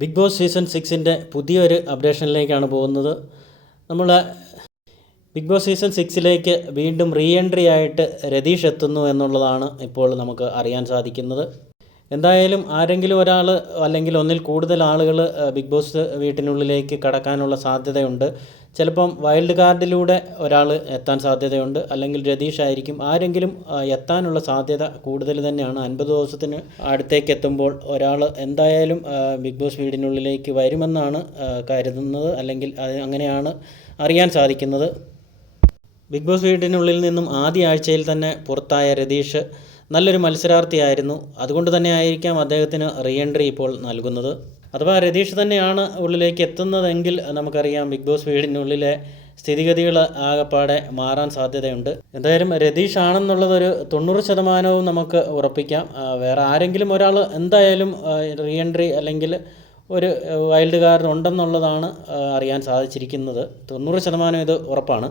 Big boss season 6ൻ്റെ പുതിയൊരു അപ്ഡേഷനിലേക്കാണ് പോകുന്നത്. നമ്മൾ ബിഗ് ബോസ് സീസൺ 6ലേക്ക് വീണ്ടും റീ എൻട്രി ആയിട്ട് രതീഷ് എത്തുന്നു എന്നുള്ളതാണ് ഇപ്പോൾ നമുക്ക് അറിയാൻ സാധിക്കുന്നത്. എന്തായാലും ആരെങ്കിലും ഒരാൾ അല്ലെങ്കിൽ ഒന്നിൽ കൂടുതൽ ആളുകൾ ബിഗ് ബോസ് വീട്ടിനുള്ളിലേക്ക് കടക്കാനുള്ള സാധ്യതയുണ്ട്. ചിലപ്പം വൈൽഡ് കാർഡിലൂടെ ഒരാൾ എത്താൻ സാധ്യതയുണ്ട്, അല്ലെങ്കിൽ രതീഷ് ആയിരിക്കും. ആരെങ്കിലും എത്താനുള്ള സാധ്യത കൂടുതൽ തന്നെയാണ്. 50 ദിവസത്തിന് അടുത്തേക്ക് എത്തുമ്പോൾ ഒരാൾ എന്തായാലും ബിഗ് ബോസ് വീടിനുള്ളിലേക്ക് വരുമെന്നാണ് കരുതുന്നത്, അല്ലെങ്കിൽ അങ്ങനെയാണ് അറിയാൻ സാധിക്കുന്നത്. ബിഗ് ബോസ് വീടിനുള്ളിൽ നിന്നും ആദ്യ ആഴ്ചയിൽ തന്നെ പുറത്തായ രതീഷ് നല്ലൊരു മത്സരാർത്ഥിയായിരുന്നു. അതുകൊണ്ട് തന്നെ ആയിരിക്കാം അദ്ദേഹത്തിന് റീ എൻട്രി ഇപ്പോൾ നൽകുന്നത്. അഥവാ രതീഷ് തന്നെയാണ് ഉള്ളിലേക്ക് എത്തുന്നതെങ്കിൽ നമുക്കറിയാം ബിഗ് ബോസ് വീടിനുള്ളിലെ സ്ഥിതിഗതികൾ ആകെപ്പാടെ മാറാൻ സാധ്യതയുണ്ട്. എന്തായാലും രതീഷ് ആണെന്നുള്ളതൊരു 90% നമുക്ക് ഉറപ്പിക്കാം. വേറെ ആരെങ്കിലും ഒരാൾ എന്തായാലും റീ എൻട്രി അല്ലെങ്കിൽ ഒരു വൈൽഡ് കാർഡ് ഉണ്ടെന്നുള്ളതാണ് അറിയാൻ സാധിച്ചിരിക്കുന്നത്. 90% ഇത് ഉറപ്പാണ്.